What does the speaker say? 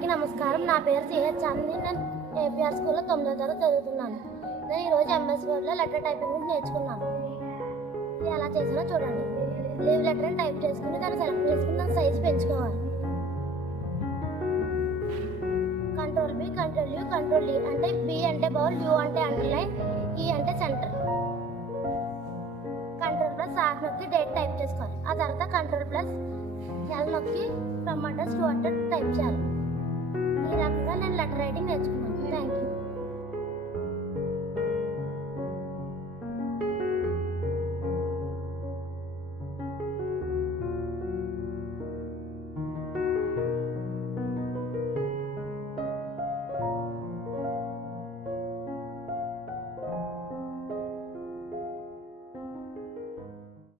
అందరికీ నమస్కారం. నా పేరు సిహెచ్ చాందిని. నేను ఏపీఆర్ స్కూల్లో 9వ తరగతి చదువుతున్నాను. నేను ఈరోజు ఎంఎస్ వర్డ్లో లెటర్ టైపింగ్ గురించి నేర్చుకున్నాను. ఇది ఎలా చేసానో చూడండి. లీవ్ లెటర్ అని టైప్ చేసుకుని దాన్ని సెలెక్ట్ చేసుకుని దాని సైజ్ పెంచుకోవాలి. Control B, control you, control D అంటే బి అంటే బౌల్, యూ అంటే అండర్లైన్, ఈ అంటే సెంటర్. కంట్రోల్ ప్లస్ ఆర్ నొక్కి డేట్ టైప్ చేసుకోవాలి. ఆ తర్వాత కంట్రోల్ ప్లస్ ఎల్ నొక్కి from address to address type చేయాలి. ఈ రకంగా నేను లెటర్ రైటింగ్ నేర్చుకున్నాను. Thank you.